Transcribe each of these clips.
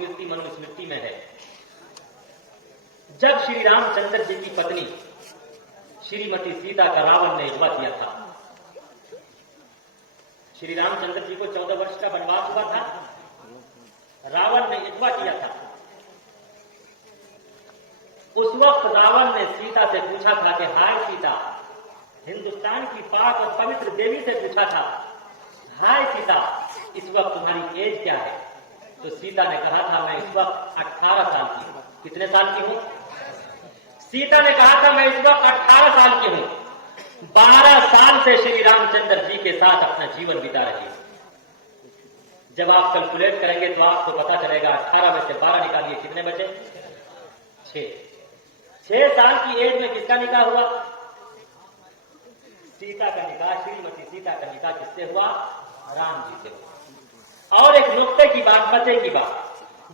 स्मृति मनुस्मृति में है। जब श्री रामचंद्र जी की पत्नी श्रीमती सीता का रावण ने अगवा किया था, श्री रामचंद्र जी को 14 वर्ष का वनवास हुआ था, रावण ने अगवा किया था। उस वक्त रावण ने सीता से पूछा था कि हाय सीता, हिंदुस्तान की पाक और पवित्र देवी से पूछा था, हाय सीता, इस वक्त तुम्हारी एज क्या है? तो सीता ने कहा था मैं इस वक्त 18 साल की हूं। कितने साल की हूं? सीता ने कहा था मैं इस वक्त 18 साल की हूं। 12 साल से श्री रामचंद्र जी के साथ अपना जीवन बिता रही है। जब आप कैलकुलेट करेंगे तो आपको पता चलेगा 18 में से 12 निकालिए, कितने बचे? 6 साल की एज में किसका निकाह हुआ? सीता का निकाह, श्रीमती सीता का निकाह किससे हुआ? राम जी से हुआ। और एक नुक्ते की बात, मजे की बात,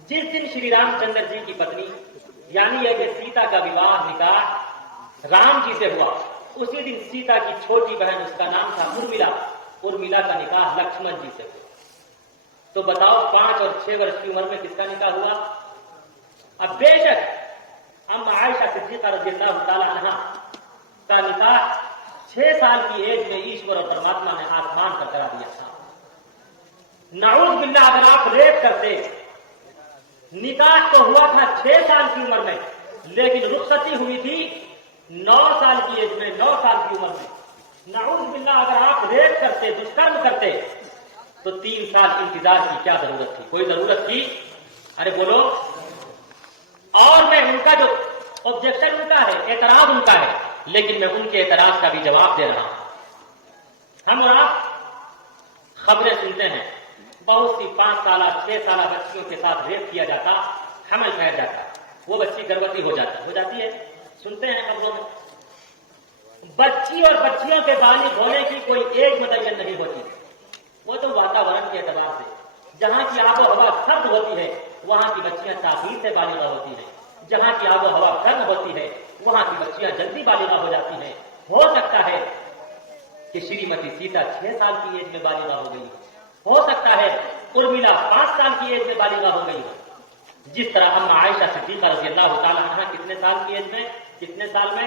जिस दिन श्री रामचंद्र जी की पत्नी यानी यह सीता का विवाह निकाह राम जी से हुआ, उसी दिन सीता की छोटी बहन, उसका नाम था उर्मिला, उर्मिला का निकाह लक्ष्मण जी से हुआ। तो बताओ 5 और 6 वर्ष की उम्र में किसका निकाह हुआ? अब बेशक अम्मा आयशा सिद्दीक़ा रज़ियल्लाहु ताला अन्हा का निकाह 6 साल की एज में ईश्वर और परमात्मा ने आसमान पर करा दिया था। नाऊज़ बिल्लाह, अगर आप रेप करते, निकाह तो हुआ था 6 साल की उम्र में, लेकिन रुखसती हुई थी 9 साल की एज में, 9 साल की उम्र में। नाऊज़ बिल्लाह, अगर आप रेप करते, दुष्कर्म करते, तो 3 साल इंतजार की क्या जरूरत थी? कोई जरूरत थी? अरे बोलो। और मैं उनका जो ऑब्जेक्शन उनका है, एतराज उनका है, लेकिन मैं उनके एतराज का भी जवाब दे रहा हूं। हम और आप खबरें सुनते हैं, बहुत सी 5 साल 6 साल बच्चियों के साथ रेप किया जाता, हमल फैल जाता, वो बच्ची गर्भवती हो जाती है, सुनते हैं खबरों में। बच्ची और बच्चियों के बालिग होने की कोई एज मुतय्यन नहीं होती, वो तो वातावरण के एतबार से, जहां की आबो हवा सर्द होती है वहां की बच्चियां ताखीर से बालिगा होती हैं, जहां की आबो हवा गर्म होती है वहां की बच्चियां जल्दी बालिगा हो जाती हैं। हो सकता है कि श्रीमती सीता 6 साल की एज में बालिगा हो गई, हो सकता है उर्मिला 5 साल की एज में बालिगा हो गई हो। जिस तरह अम्मा आयशा सिद्दीक़ा रज़ियल्लाहु ताला अन्हा कितने साल की एज में, कितने साल में?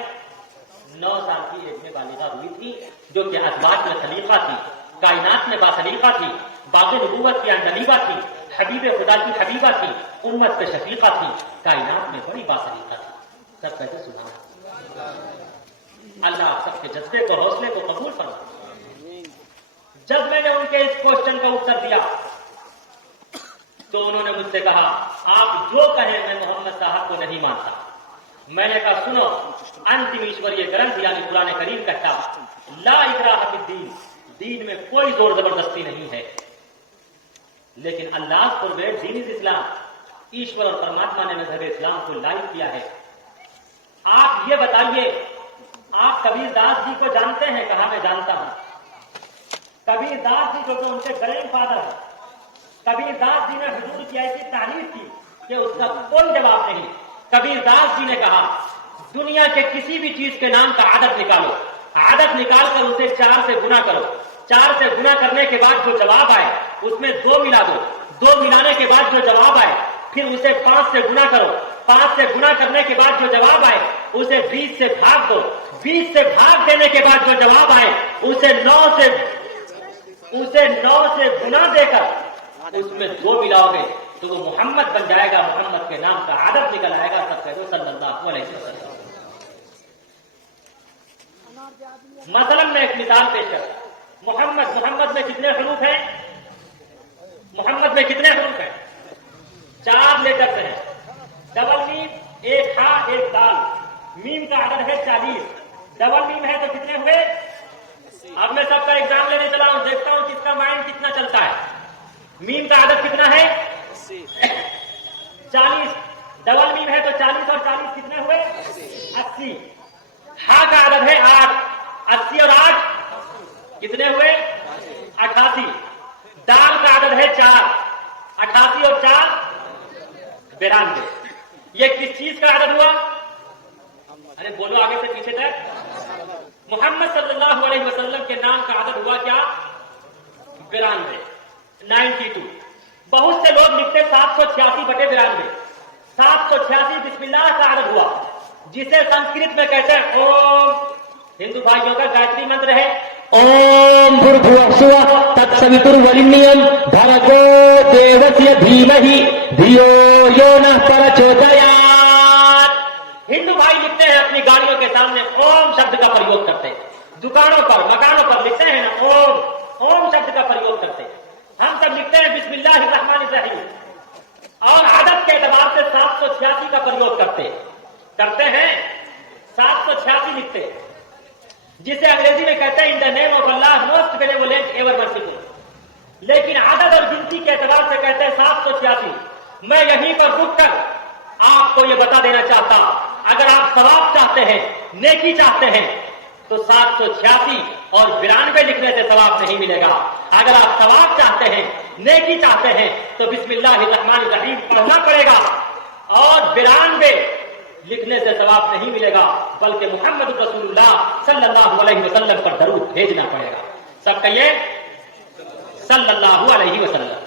9 साल की एज में बालिगा हुई थी, जो कि अज़वाज में खलीफा थी, कायनात में बाखलीफा थी, बाक़ी नबूवत की अंडलीबा थी, हबीब खुदा की हबीबा थी, उम्मत पे शफीका थी, कायनात में बड़ी बासलीका थी। सब कहते सुभान अल्लाह। सबके जज्बे को, हौसले को कबूल फरमाए। जब मैंने उनके इस क्वेश्चन का उत्तर दिया तो उन्होंने मुझसे कहा आप जो कहें मैं मोहम्मद साहब को नहीं मानता। मैंने कहा सुनो, अंतिम ईश्वरीय ग्रंथ यानी कुरान करीम कहता ला इकराह फिद्दीन, दीन में कोई जोर जबरदस्ती नहीं है, लेकिन अल्लाह फॉरबिड दीन इज इस्लाम, ईश्वर और परमात्मा ने मजहब इस्लाम को लाइक किया है। आप ये बताइए, आप कबीरदास जी को जानते हैं? कहा मैं जानता हूं। कबीरदास जी जो तो उनके ग्रैंड फादर है, कबीरदास जी ने हुजूर की ऐसी तारीफ की कि उसका कोई जवाब नहीं। कबीरदास जी ने कहा दुनिया के किसी भी चीज के नाम का आदत निकालो, आदत निकाल कर उसे 4 से गुना करो, 4 से गुना करने के बाद जो जवाब आए उसमें 2 मिला दो, 2 मिलाने के बाद जो जवाब आए फिर उसे 5 से गुना करो, 5 से गुना करने के बाद जो जवाब आए उसे 20 से भाग दो, 20 से भाग देने के बाद जो जवाब आए उसे 9 से गुना देकर उसमें 2 मिलाओगे तो वो मोहम्मद बन जाएगा, मोहम्मद के नाम का आदत निकल आएगा। सब कह दो सल्लल्लाहु अलैहि वसल्लम। मसलन मैं एक मिसाल पेश करता। मोहम्मद में कितने हरूफ हैं? मोहम्मद में कितने हरूफ हैं? 4 लेटर्स हैं। डबल मीम, 1 हा 1 दाल, मीम का आदद है 40, डबल मीम है तो कितने हुए? अब मैं सबका एग्जाम लेने चला हूं, देखता हूं किसका माइंड कितना चलता है। मीम का आदद कितना है? 40, डबल मीम है तो 40 और 40 कितने हुए? 80। हा का आदद है 8, 80 और 8 कितने हुए? 88। दाल का आदद है 4, 88 और 4 92। ये किस चीज का आदद हुआ? अरे बोलो आगे से पीछे तक। मोहम्मद सल्लल्लाहु अलैहि वसल्लम के नाम का आदद हुआ क्या? 92, 92। बहुत से लोग लिखते 786 बटे 92, 786 बिस्मिल्लाह का आदत हुआ, जिसे संस्कृत में कहते हैं ओम। हिंदू भाइयों का गायत्री मंत्र है ओम भूर्भुवस्सुवः तत्सवितुर्वरेण्यं भर्गो देवस्य धीमहि धियो यो नः प्रचोदयात्। हिंदू भाई लिखते हैं अपनी गाड़ियों के सामने ओम शब्द का प्रयोग करते हैं, दुकानों पर मकानों पर लिखते हैं ना ओम शब्द का प्रयोग करते हैं। हम सब लिखते हैं बिस्मिल्लाहिर्रहमानिर्रहीम, और आदत के एतबार से 786 का प्रयोग करते हैं 786 लिखते हैं, जिसे अंग्रेजी में कहते हैं in the name of Allah most benevolent ever merciful. लेकिन आदत और गिनती के एतबार से कहते हैं 786। मैं यहीं पर रुक कर आपको यह बता देना चाहता, अगर आप सवाब चाहते हैं, नेकी चाहते हैं, तो 786 और 92 लिखने से सवाब नहीं मिलेगा। अगर आप सवाब चाहते हैं, नेकी चाहते हैं, तो बिस्मिल्लाहिर्रहमानिर्रहीम पढ़ना पड़ेगा, और 92 लिखने से सवाब नहीं मिलेगा, बल्कि मुहम्मद रसूलुल्लाह सल्लल्लाहु अलैहि वसल्लम पर दरूद भेजना पड़ेगा। सब कहिए सल्लल्लाहु अलैहि वसल्लम।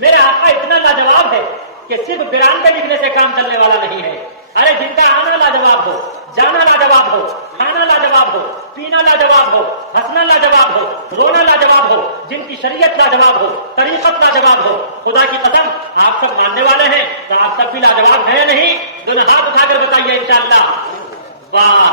मेरे आका इतना लाजवाब है कि सिर्फ 92 लिखने से काम चलने वाला नहीं है। अरे जिनका आना लाजवाब हो, जाना लाजवाब हो, खाना लाजवाब हो, पीना लाजवाब हो, हंसना लाजवाब हो, रोना लाजवाब हो, जिनकी शरीयत लाजवाब हो, तरीकत लाजवाब हो, खुदा की कसम आप सब मानने वाले हैं, तो आप सब भी लाजवाब है नहीं? दोनों हाथ उठाकर बताइए इंशाअल्लाह। वाह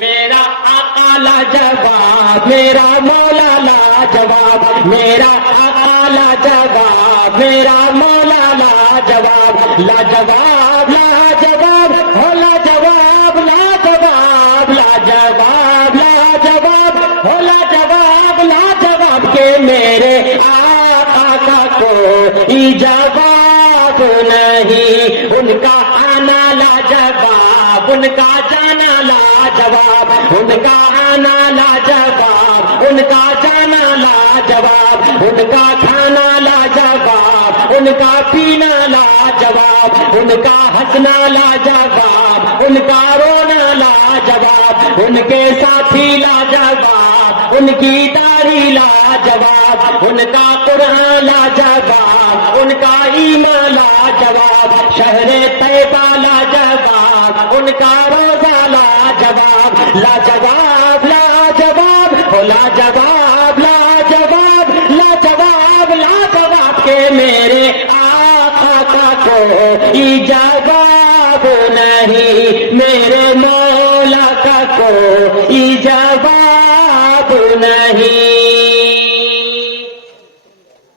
मेरा आका लाजवाब, मेरा मौला लाजवाब, मेरा आका लाजवाब, मेरा मौला लाजवाब, लाजवाब लाजवाब हो लाजवाब, लाजवाब लाजवाब, लाजवाब हो लाजवाब, लाजवाब के मेरे आका का कोई जवाब नहीं, उनका आना लाजवाब, उनका जाना लाजवाब, उनका आना लाजवाब, उनका जाना लाजवाब, उनका खाना लाजवाब, उनका पीना लाजवाब, उनका हंसना लाजवाब, उनका रोना लाजवाब, उनके साथी लाजवाब, उनकी दाढ़ी लाजवाब, उनका कुरान लाजवाब, उनका ईमान लाजवाब, शहरे तैयबा लाजवाब, उनका रोजा लाजवाब, लाजवाब लाजवाब हो लाजवाब, लाजवाब लाजवाब, लाजवाब के मेरे आका का कोई जवाब नहीं, मेरे मौला का कोई जवाब नहीं।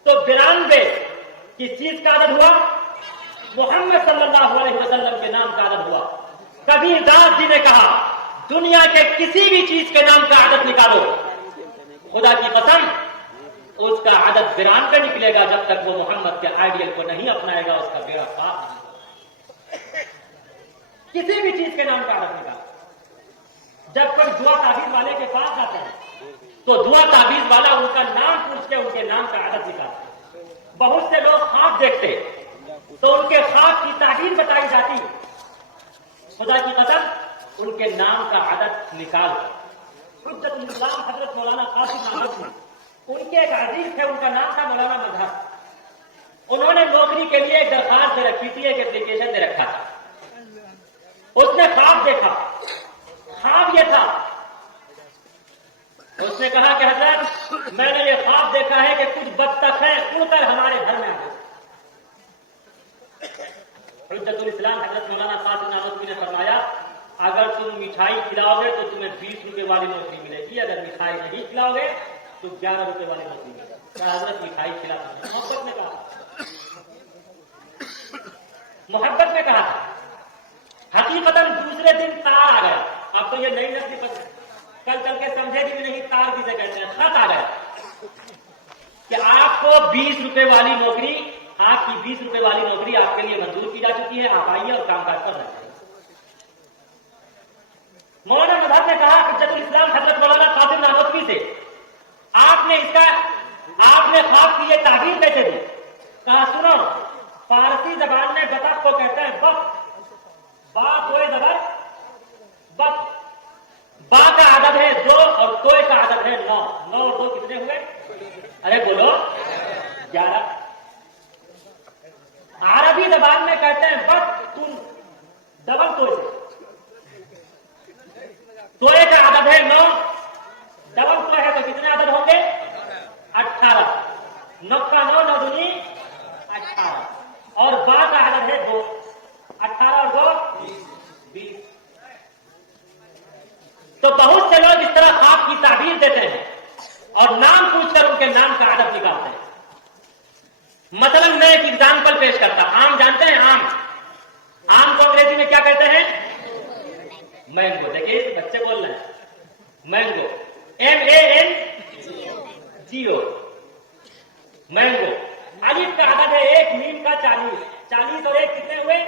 तो 92 किस चीज का आदत हुआ? मोहम्मद सल्लल्लाहु अलैहि वसल्लम के नाम का आदत हुआ। कबीर दास जी ने कहा दुनिया के किसी भी चीज के नाम का आदत निकालो, खुदा की कसम उसका आदत 92 निकलेगा, जब तक वो मोहम्मद के आइडियल को नहीं अपनाएगा उसका बेड़ा साफ नहीं। किसी भी चीज के नाम का आदत निकालो। जब कोई दुआ ताबीज वाले के पास जाते हैं तो दुआ ताबीज वाला उनका नाम पूछ के उनके नाम का आदत निकालते। बहुत से लोग ख्वाब देखते तो उनके ख्वाब की ताबीर बताई जाती, खुदा की कसम उनके नाम का आदत निकाल। हुज्जतुल इस्लाम हजरत मौलाना कासिम नानवी, उनके एक अजीज थे, उनका नाम था मौलाना मजहर। उन्होंने नौकरी के लिए एक दरखास्त दे रखी थी, एक एप्लीकेशन दे रखा था। उसने ख्वाब देखा, ख्वाब ये था, उसने कहा कि हजरत मैंने ये ख्वाब देखा है कि कुछ बत्तख है उतर हमारे घर में आ गए। हुज्जतुल इस्लाम हजरत मौलाना कासिम नानवी ने फरमाया अगर तुम मिठाई खिलाओगे तो तुम्हें 20 रुपए वाली नौकरी मिलेगी, अगर मिठाई नहीं खिलाओगे तो 11 रुपए वाली नौकरी मिलेगी। हजरत मिठाई खिला, मोहब्बत में कहा, मोहब्बत में कहा था। हकीकतन दूसरे दिन तार आ गया। अब तो ये नई नस्ल पर कल चल के समझेगी भी नहीं तार किसे कहते हैं। खत आ गया कि आपको 20 रुपए वाली नौकरी, आपकी 20 रुपए वाली नौकरी आपके लिए मंजूर की जा चुकी है, आप आइए और कामकाज कर रहे हैं। मौलाना मजहर ने कहा हुज्जतुल इस्लाम हजरत मौलाना कासिम नानवी से आपने ख्वाब की ये ताबीर कैसे दी? कहा सुनो, फारसी जबान में बतख को कहते हैं बक, बा तोय जबर बक। बा का आदत है 2 और तोय का आदत है 9। 9 और 2 कितने हुए? अरे बोलो 11। अरबी बाद में कहते हैं बस तुम डबल तोए का आदद है 9, डबल तोए है तो कितने आदद होंगे 18, 9 का 9, 9 दूनी 18, और बा का आदद है 2, 18 और 2 20। तो बहुत से लोग इस तरह खाक की ताबीर देते हैं और नाम पूछकर उनके नाम का आदद निकालते हैं। मतलब मैं एक एग्जाम्पल पेश करता, आम जानते हैं? आम को अंग्रेजी में क्या कहते हैं? मैंगो। देखिए बच्चे बोल रहे हैं मैंगो, MANGO, मैंगो। अलिफ का आदद है 1, मीम का 40, 40 और 1 कितने हुए?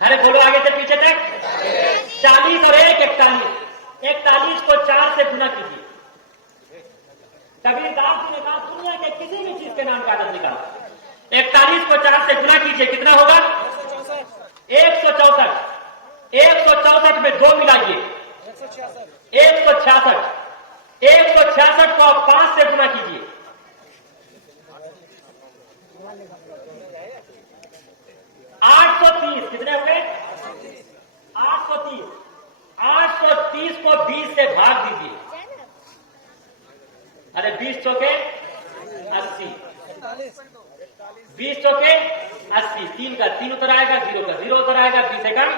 अरे बोलो आगे से पीछे तक। 40 और 1 41, 41 को 4 से गुना कीजिए। कबीरदास जी ने कहा दुनिया के किसी भी चीज के नाम का आदद निकालो, 41 को 4 से गुना कीजिए, कितना होगा? 164। 164 में 2 मिलाइए 166। 166 को 5 से गुना कीजिए, 830 कितने हुए? 830। 830 को 20 से भाग दीजिए। अरे 20 चौके 80, 20 चौके 80, 3 का 3 उतर आएगा, 0 का 0 उतर आएगा, 20 एकम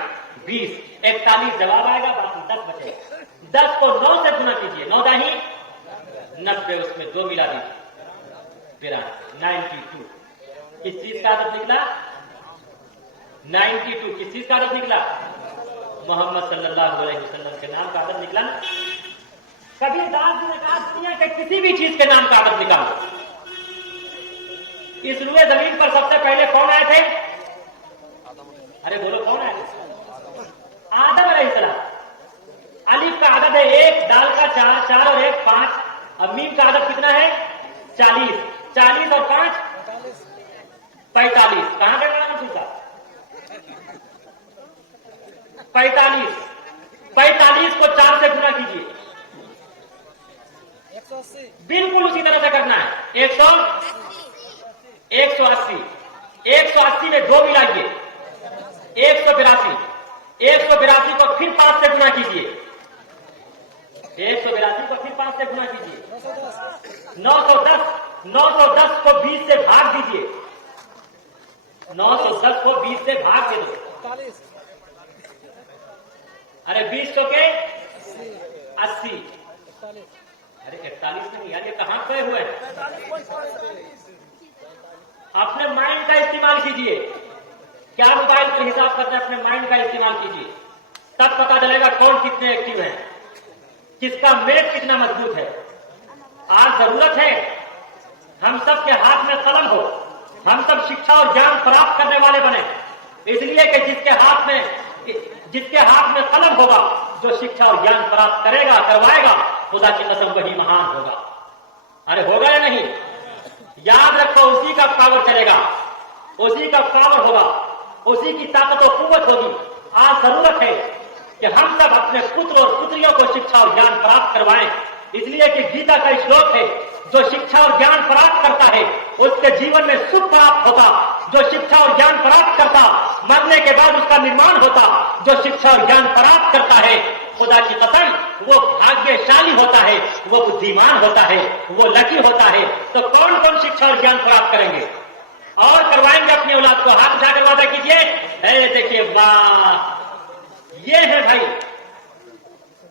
20, 41 जवाब आएगा, बाकी 10 बचेगा। 10 को 9 से गुना कीजिए, 9 दाही 90, उसमें 2 मिला दीजिए, 92। किस चीज का आदत निकला? 92। किस चीज का आदत निकला? मोहम्मद सल्लल्लाहु अलैहि वसल्लम के नाम का आदत निकला ना। कबीरदास जी ने कहा दुनिया के किसी भी चीज के नाम का आदत निकालो। इस रुए जमीन पर सबसे पहले कौन आए थे? अरे बोलो कौन आए थे? आदम अलैहिस्सलाम। अलीफ का आदद है 1, दाल का 4, 4 और 1 5, अब मीम का आदद कितना है? 40, 40 और 5 45। कहां गया नाम सूखा? 45। 45 को 4 से गुना कीजिए, 180। बिल्कुल उसी तरह से करना है। 180। 180 में 2 मिलाइए, 182। 182 को फिर 5 से गुना कीजिए, 182 को फिर 5 से गुना कीजिए, 910। 910 को 20 से भाग दीजिए, 910 को 20 से भाग दे दो। 41। अरे 20 चौके 80। 41। अरे 41 नहीं यार, ये कहां गए हुए हैं? 45.5। अपने माइंड का इस्तेमाल कीजिए। क्या मोबाइल पर हिसाब करते हैं? अपने माइंड का इस्तेमाल कीजिए, तब पता चलेगा कौन कितने एक्टिव है, किसका मेट कितना मजबूत है। आज जरूरत है हम सब के हाथ में कलम हो, हम सब शिक्षा और ज्ञान प्राप्त करने वाले बने। इसलिए कि जिसके हाथ में कलम होगा, जो शिक्षा और ज्ञान प्राप्त करेगा, करवाएगा, खुदा की कसम वही महान होगा। अरे होगा या नहीं? याद रखो, उसी का पावर चलेगा, उसी का पावर होगा, उसी की ताकत और कुव्वत होगी। आज जरूरत है कि हम सब अपने पुत्र और पुत्रियों को शिक्षा और ज्ञान प्राप्त करवाएं। इसलिए कि गीता का श्लोक है, जो शिक्षा और ज्ञान प्राप्त करता है उसके जीवन में सुख प्राप्त होता। जो शिक्षा और ज्ञान प्राप्त करता, मरने के बाद उसका निर्माण होता। जो शिक्षा और ज्ञान प्राप्त करता है, खुदा की कसम, वो भाग्यशाली होता है, वो बुद्धिमान होता है, वो लकी होता है। तो कौन कौन शिक्षा और ज्ञान प्राप्त करेंगे और करवाएंगे अपनी औलाद को? हाथ उठाकर वादा कीजिए। देखिए वाह, ये है भाई।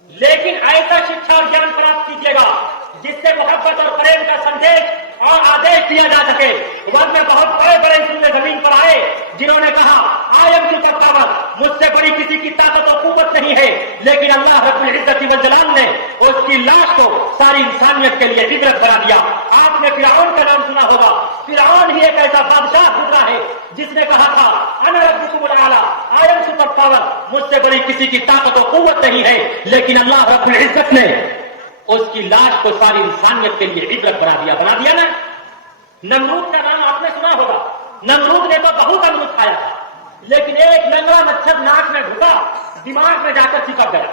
लेकिन ऐसा शिक्षा और ज्ञान प्राप्त कीजिएगा जिससे मोहब्बत और प्रेम का संदेश और आदेश दिया जा सके। वरना बहुत बड़े बड़े इंसान जमीन पर आए जिन्होंने कहा आई एम सुपर पावर, मुझसे बड़ी किसी की ताकत और कुव्वत नहीं है, लेकिन अल्लाह रब्बुल इज्जत वल जलाल ने उसकी लाश को सारी इंसानियत के लिए इबरत बना दिया। आपने फिरौन का नाम सुना होगा। फिरौन ही एक ऐसा बादशाह गुजरा है जिसने कहा था अना रब्बुकुमुल आला, आई एम सुपर पावर, मुझसे बड़ी किसी की ताकत और कुव्वत नहीं है, लेकिन अल्लाह रब्बुल इज्जत ने उसकी लाश को सारी इंसानियत के लिए इबरत बना दिया ना। नमरूद का नाम आपने सुना होगा। नमरूद ने तो बहुत अमरूद खाया था, लेकिन एक लंगड़ा मच्छर नाक में घुसा, दिमाग में जाकर चिपक गया।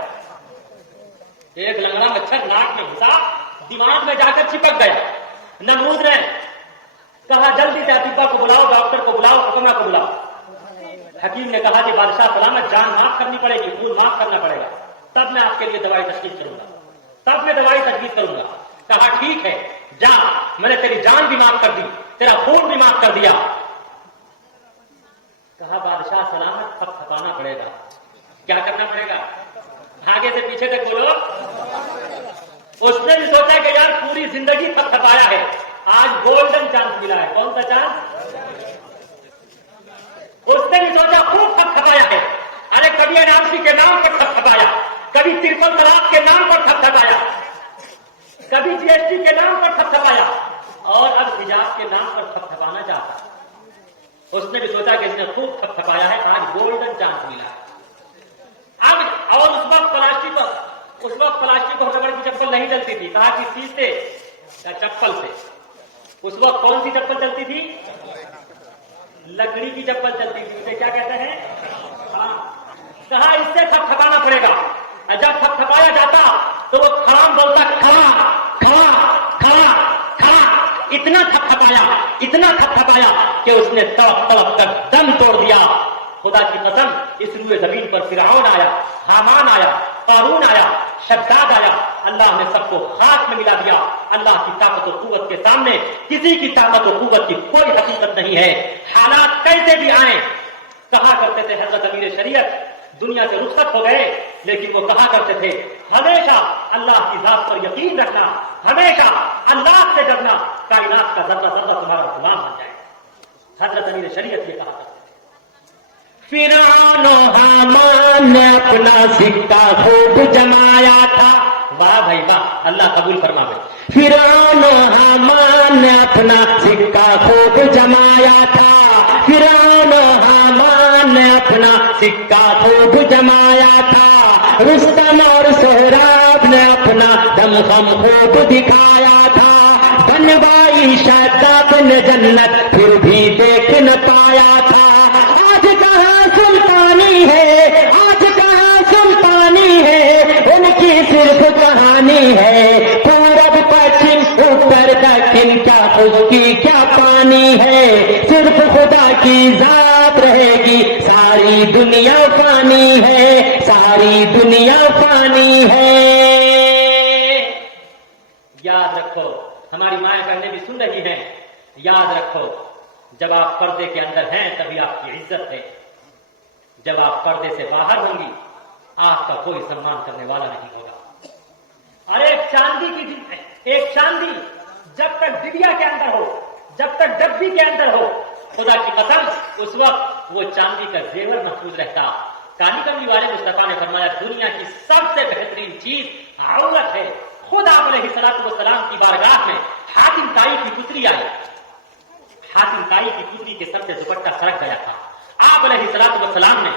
एक लंगड़ा मच्छर नाक में घुसा, दिमाग में जाकर चिपक गया। नमरूद ने कहा जल्दी से अतिब्बा को बुलाओ, डॉक्टर को बुलाओ, हुक्मरा को बुलाओ। حکیم نے کہا کہ بادشاہ سلامت جان معاف کرنی پڑے گی، خون معاف کرنا پڑے گا، تب میں آپ کے لیے دوائی تجویز کروں گا، تب میں دوائی تجویز کروں گا۔ کہا ٹھیک ہے جا، میں نے تیری جان بھی معاف کر دی، تیرا خون بھی معاف کر دیا۔ کہا بادشاہ سلامت تب تھپانا پڑے گا، کیا کرنا پڑے گا؟ آگے سے پیچھے تک بولو۔ اس نے بھی سوچا کہ یار پوری زندگی تھپ تھپایا ہے، آج گولڈن چانس ملا ہے۔ کون سا چانس؟ اس نے بھی سوچا خوب تھپ تھپایا ہے، ارے کبھی NRC کے نام پر تھپ تھپایا، کبھی ترپل طلاق کے نام پر تھپ تھپایا، کبھی GST کے نام پر تھپ تھپایا، اور اب حجاب کے نام پر تھپ تھپانا چاہتا ہے۔ اس نے بھی سوچا کہ اس نے خوب تھپ تھپایا ہے، آج گولڈن چانس ملا ہے۔ اب اور اس وقت پلاسٹک اور ربڑ کی چپل نہیں چلتی تھی، کہا کہ سیسے یا چپل سے۔ اس وقت کون سی چپل چلتی تھی؟ لکڑی کی چپل چلتی تھی، اسے کیا کہتے ہیں؟ کہا اس سے تھپ تھپانا پڑے گا۔ جب تھپ تھپایا جاتا تو وہ کھڑام بولتا کھڑا کھڑا کھڑا کھڑا، اتنا تھپ تھپایا کہ اس نے تڑپ تڑپ کر دم توڑ دیا۔ خدا کی قسم، اس روئے زمین پر فرعون آیا، حامان آیا، قارون آیا، شداد آیا، اللہ نے سب کو خاک میں ملا دیا۔ اللہ کی طاقت و قوت کے سامنے کسی کی طاقت و قوت کی کوئی حقیقت نہیں ہے۔ حالات کیسے بھی آئیں، کہا کرتے تھے حضرت امیر شریعت دنیا سے رخصت ہو گئے، لیکن وہ کہا کرتے تھے ہمیشہ اللہ کی ذات پر یقین رکھنا، ہمیشہ اللہ سے ڈرنا، کائنات کا ذرہ ذرہ تمہارا غلام بن جائے۔ حضرت امیر شریعت یہ کہا کرتے تھے۔ فرعون و حامان نے اپنا سکہ خوب جمایا تھا۔ واہ بھائی واہ، اللہ قبول فرمائے۔ فرعون و حامان نے اپنا سکہ خوب جمایا تھا، فرعون و حامان نے اپنا سکہ خوب جمایا تھا، رستم اور سہراب نے اپنا دم خم خوب دکھایا تھا، بنوائی شاداب نے جنت پھر بھی دیکھ نہ پایا تھا۔ آج کہاں سلطانی ہے، آج کہاں سلطانی ہے، ان کی صرف کہانی ہے، پورب پچھم اتر دکن کیا اس کی کیا پانی ہے، صرف خدا کی ذات رہے گی، ساری دنیا فانی ہے، ساری دنیا فانی ہے۔ یاد رکھو، ہماری مائیں بہنیں بھی سن رہی ہیں، یاد رکھو جب آپ پردے کے اندر ہیں تبھی آپ کی عزت ہے، جب آپ پردے سے باہر ہوں گی آپ کا کوئی سمان کرنے والا نہیں ہوگا۔ اور ایک چاندی جب تک ڈبیا کے اندر ہو، جب تک ڈبی کے اندر ہو، خدا کی قسم اس وقت وہ چاندی کا زیور محفوظ رہتا۔ کالی کملی والے مصطفیٰ نے فرمایا دنیا کی سب سے بہترین چیز عورت ہے۔ خود آپ علیہ السلام کی بارگاہ میں حاتم طائی کی پتری آئی، حاتم طائی کی پتری کے سر سے دوپٹہ سرک گیا تھا۔ آپ علیہ السلام نے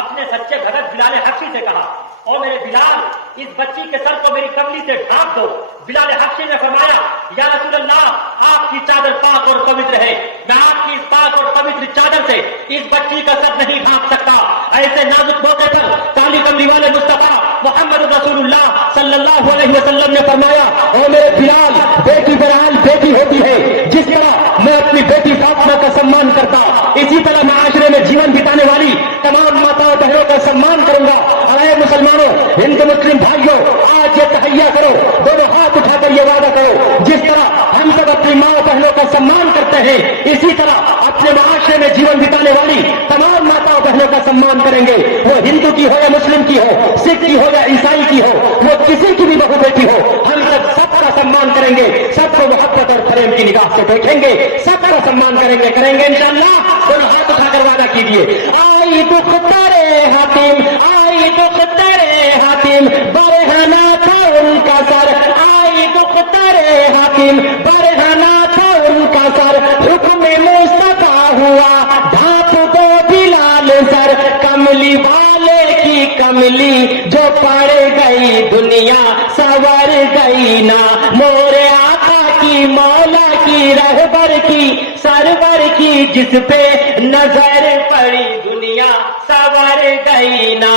اپنے سچے بھگت بلال حبشی سے کہا اور میرے بلال اس بچی کے سر کو میری کملی سے ڈھانپ دو۔ بلال حبشی نے فرمایا یا رسول اللہ آپ کی چادر پاک اور پوتر ہے، میں آپ کی اس پاک اور پوتر چادر سے اس بچی کا سر نہیں ڈھانپ سکتا۔ ایسے نازک موقع پر کالی کملی والے مصطفیٰ محمد رسول اللہ صلی اللہ علیہ وسلم نے فرمایا اور میرے بلال بیٹی بہرحال بیٹی ہوتی ہے، جس طرح میں اپنی بیٹی فاطمہ کا سمان کرتا اسی طرح معاشرے میں جیون بتانے والی تمام ماتاؤں بہنوں کا سمان کروں گا۔ اور اے مسلمانوں، ہندو مسلم بھائیوں، آج یہ تحیہ کرو، دونوں ہاتھ اٹھا کر یہ وعدہ کرو جس طرح ہم سب اپنی ماں بہنوں کا سمان کرتے ہیں اسی طرح اپنے معاشرے میں جیون بتانے والی تمام ماتاؤں بہنوں کا سمان کریں گے، وہ ہندو کی ہو یا مسلم کی ہو، سکھ کی ہو یا عیسائی کی ہو، وہ کسی کی بھی بہو بیٹی ہو، ہم سب کا سمان کریں گے، سب کو محبت اور پریم کی نگاہ سے دیکھیں گے، سب کا سمان کریں گے انشاءاللہ۔ دونوں ہاتھ اٹھا کر وعدہ کیجیے۔ آئی دختر حاتم، آئی دختر حاتم، برہنہ تھا ان کا سر، آئی دختر حاتم، برہنہ تھا ان کا سر، حکم مصطفیٰ ہوا ڈھانپ دو بلال سر، کملی والے کی کملی جو پڑ گئی دنیا سور گئی نا، مورے آقا کی مولا کی رہبر کی سرور کی جس پہ نظر پڑی دنیا سور گئی نا۔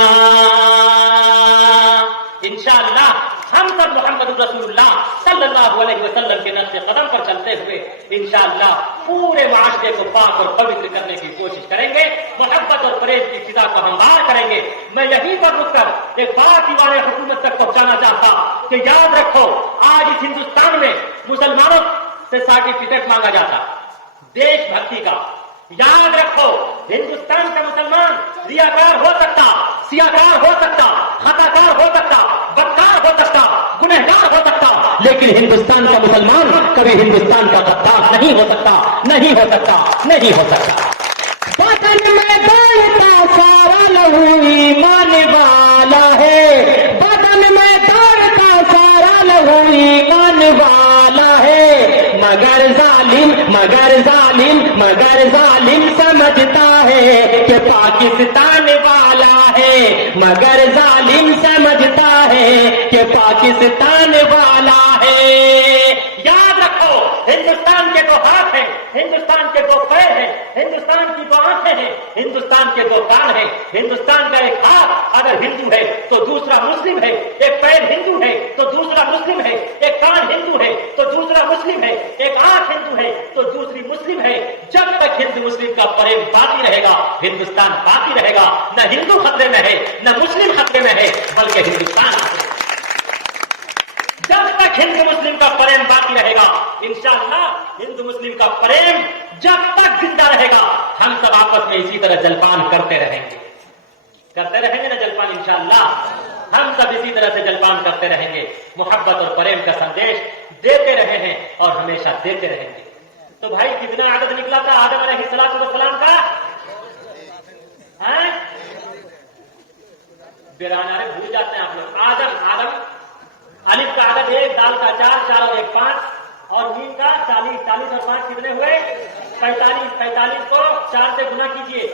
انشاءاللہ ہم سب محمد محمد रसूलुल्लाह सल्लल्लाहु अलैहि वसल्लम के नक्शे कदम पर चलते हुए इंशाअल्लाह पूरे माशरे को पाक और पवित्र करने की कोशिश करेंगे, मोहब्बत और प्रेम की फिजा को हमवार करेंगे। मैं यहीं पर रुककर एक बात दीवाने हुकूमत तक पहुंचाना चाहता कि याद रखो, आज इस हिंदुस्तान में मुसलमानों से सर्टिफिकेट मांगा जाता देशभक्ति का। याद रखो, हिंदुस्तान का मुसलमान रियाकार हो सकता, सियाकार हो सकता, खताकार हो सकता, बदकार हो सकता, गुनहगार हो सकता, लेकिन हिंदुस्तान का मुसलमान कभी हिंदुस्तान का गद्दार नहीं हो सकता, नहीं हो सकता, नहीं हो सकता। वतन में दौड़ता सारा लहू ईमान वाला है, वतन में दौड़ता सारा लहू ईमान वाला है, मगर जालिम मगर जालिम मगर जालिम समझता है कि पाकिस्तान वाला है, मगर जालिम समझता है कि पाकिस्तान वाला है। याद रखो, हिंदुस्तान के दो हाथ हैं, हिंदुस्तान के दो पैर हैं, हिंदुस्तान की दो आंखें हैं, हिंदुस्तान के दो कान हैं। हिंदुस्तान का एक हाथ अगर हिंदू है तो दूसरा मुस्लिम है, एक पैर हिंदू है तो दूसरा मुस्लिम है, एक कान हिंदू है तो दूसरा मुस्लिम है, एक आंख हिंदू है तो दूसरी मुस्लिम है। जब तक हिंदू मुस्लिम का प्रेम बाकी रहेगा, हिंदुस्तान बाकी रहेगा। न हिंदू खतरे में है, न मुस्लिम खतरे में है, बल्कि हिंदुस्तान खतरे में। जब तक हिंदू मुस्लिम का प्रेम बाकी रहेगा, इंशाअल्लाह हिंदू मुस्लिम का प्रेम जब तक जिंदा रहेगा, हम सब आपस में इसी तरह जलपान करते रहेंगे ना जलपान। इंशाअल्लाह हम सब इसी तरह से जलपान करते रहेंगे, मोहब्बत और प्रेम का संदेश देते रहे हैं और हमेशा देते रहेंगे। तो भाई कितना आदत निकला था आदम अलैहिस्सलाम का? बेराना रे भूल जाते हैं आप लोग। आदम अलिफ का आदत 1, दाल का 4, 4 और 1 5 और मीम का 40, 40 और 5 कितने हुए? 45, 45 को 4 से गुना कीजिए,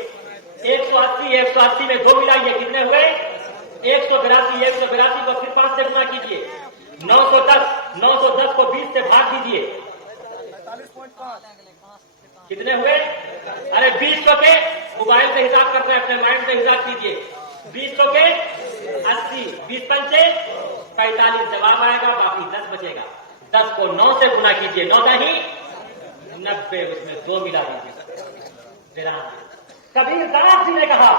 180, 180 में 2 मिलाइए, कितने हुए? 182, 182 को फिर 5 से गुना कीजिए, 910, 910 को 20 से भाग दीजिए, कितने हुए? अरे 20 के मोबाइल से हिसाब करना है, अपने माइंड से हिसाब कीजिए, 20 के 80, 20 पंचे 45 जवाब आएगा, बाकी 10 बचेगा। 10 को 9 से गुना कीजिए, 9 नहीं 90, उसमें 2 मिला दीजिए। कबीरदास जी ने कहा,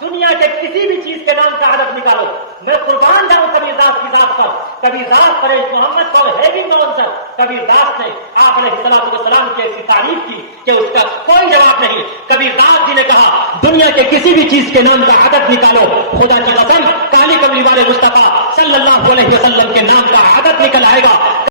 दुनिया के किसी भी चीज के नाम का हदफ निकालो, मैं कुर्बान जाऊं कबीरदास की जात पर। कबीरदास पर मोहम्मद पर है भी नो आंसर। कबीरदास ने आप अलैहिस्सलाम की ऐसी तारीफ की कि उसका कोई जवाब नहीं। कबीरदास जी ने कहा, दुनिया के किसी भी चीज के नाम का हदफ निकालो, खुदा की कसम काली कमली वाले मुस्तफा सल्लल्लाहु अलैहि वसल्लम के नाम का हदफ निकल आएगा।